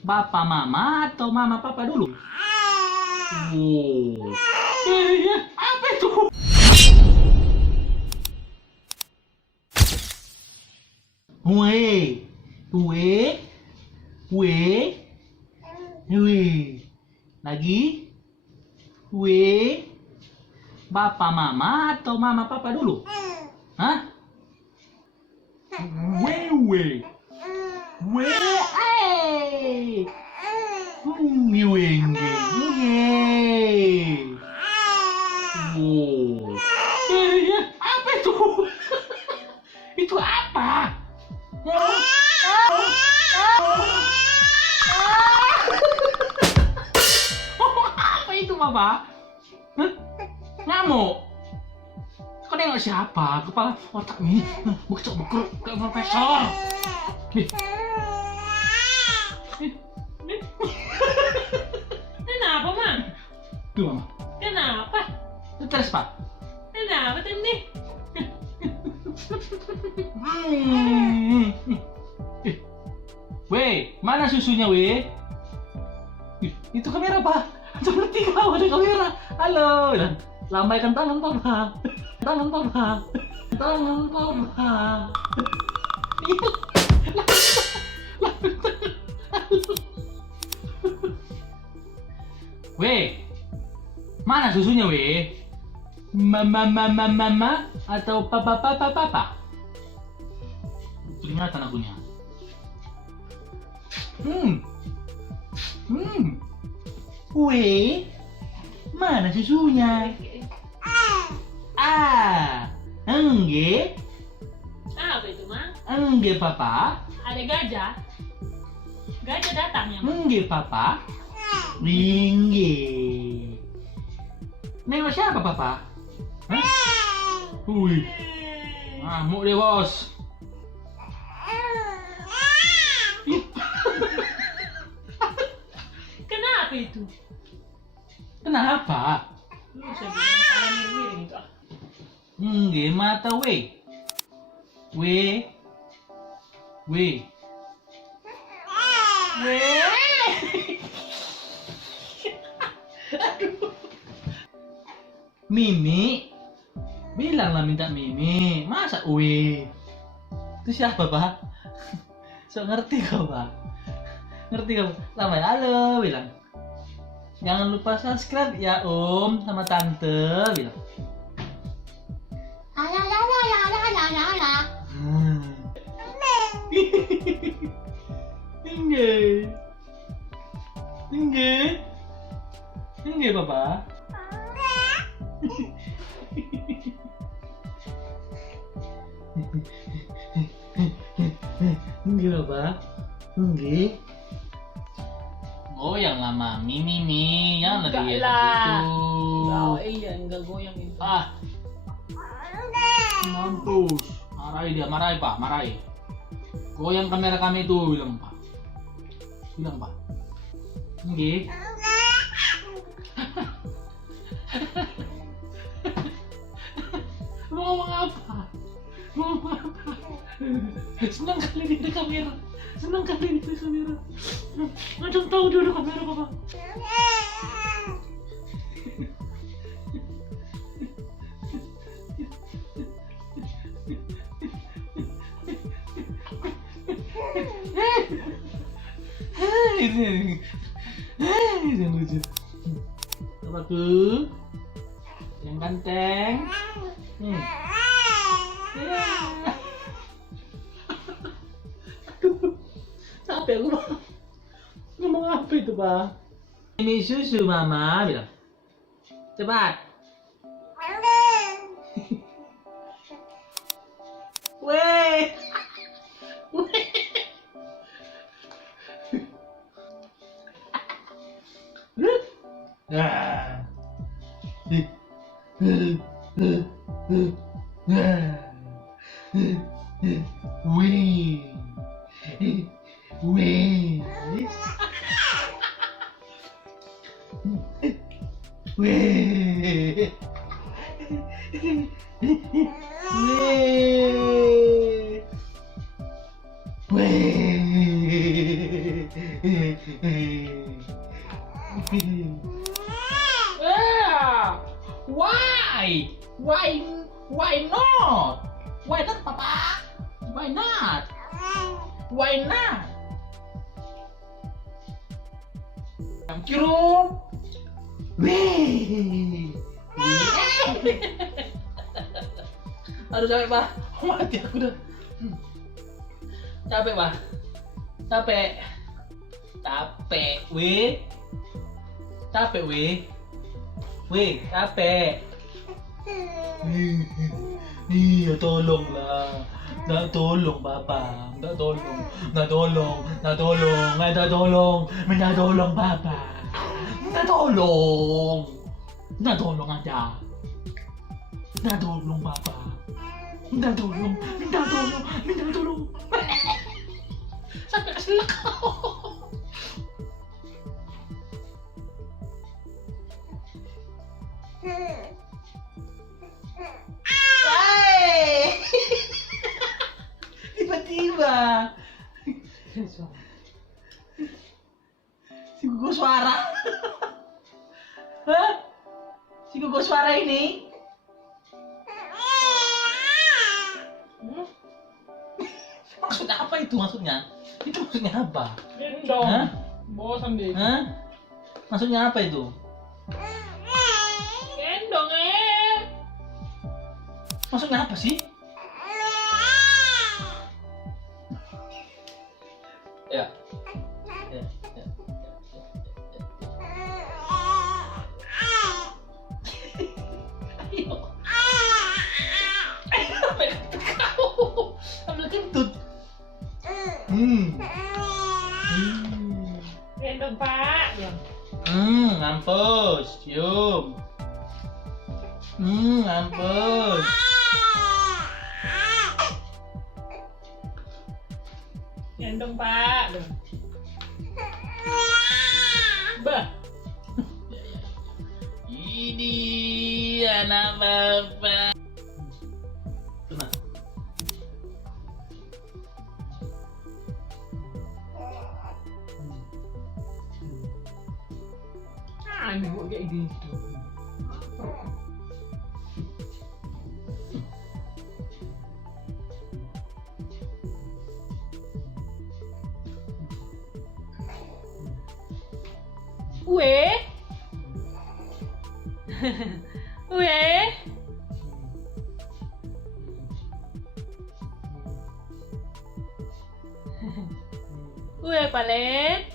Papa mama atau mama papa dulu? Wow. Apa itu? Weh, weh, weh, weh. Lagi? Weh. Papa mama atau mama papa dulu? Hah? Weh, weh. Weh, eh. Weng, wow. Apa itu? Itu apa? Apa itu, Papa? Hah? Ngamuk? Kau nengok siapa? Kepala otak nih bekuk-bekuk kayak profesor. Nih. Kenapa, Mam? Tuh, Mama. Kenapa? Terus, Pak. Kenapa tadi? Weh, mana susunya, weh? Itu kamera, Pak. Seperti kau ada kamera. Halo. Lambaikan tangan, Papa. Tangan, Papa. Tangan, Papa. Weh, mana susunya, weh? Mama atau papa? Peringatan akunya. Weh, mana susunya? Enggak. Apa itu, Mam? Enggak, Papa. Ada gajah. Gajah datang ya, Mam? Enggak, Papa. Ringgi. Nengok siapa, Papa? Hah? Wih, ngamuk deh, Bos. Kenapa itu? Kenapa? Lu saya bilang kepala miring-miring itu. Enggak, mata, weh. Weh. Weh. Weh. Mimi, bilanglah minta Mimi, masa Uwe? Itu siapa, Pak? So ngerti kau, Pak? Ngerti kau? Lama ya, halo, bilang. Jangan lupa subscribe ya, Om, sama Tante, bilang. Enggak. Enggak. Enggak, Papa. Enggak, Papa. Enggak. Goyang lah, Mami, Mimi. Jangan Enggak lagi lah. gitu. Oh iya, enggak goyang itu. Mampus. Marahi dia, marahi, Pak, marahi. Goyang kamera kami itu, bilang, Pak. Bilang, Pak. Enggak. Mau ngomong apa? Mau ngomong apa? Senang kali dia ada kamera. Senang kali dia ada kamera. Macam tahu dia ada kamera, Papa. Ini yang lucu. Apa tuh? Yang ganteng. Capek lu, Pak. Ngomong apa itu, Pak? Ini susu, Mama, bilang. Cepat. Weh. Weh. Ah. Wih. Wih. Wih. Wih. Wih. Why? Why not? Why not, Papa? Why not? Why not? Kirum. Wih. Aduh capek Pak, mati aku dah. Capek Pak, capek, weh, capek capek. Iya tolonglah, nggak tolong Bapak, nggak tolong, minta tolong Bapak, minta tolong aja, minta tolong Bapak. Minta tolong. Sampai keselak. Hai. Tiba-tiba. Si gugus suara. Hah? Si gugus suara ini? Maksudnya apa itu maksudnya? Itu maksudnya apa? Gendong. Hah? Bosan deh. Hah? Maksudnya apa itu? Gendong Maksudnya apa sih? Ya. Ya. Ayo. Ambil kentut. Gendong Pak. Ya. Ngampus, cium. Ngampus. Gendong Pak. Bah. Ini anak Bapak. Tenang. Ini kok kayak gitu. Weh. Weh. Weh palet.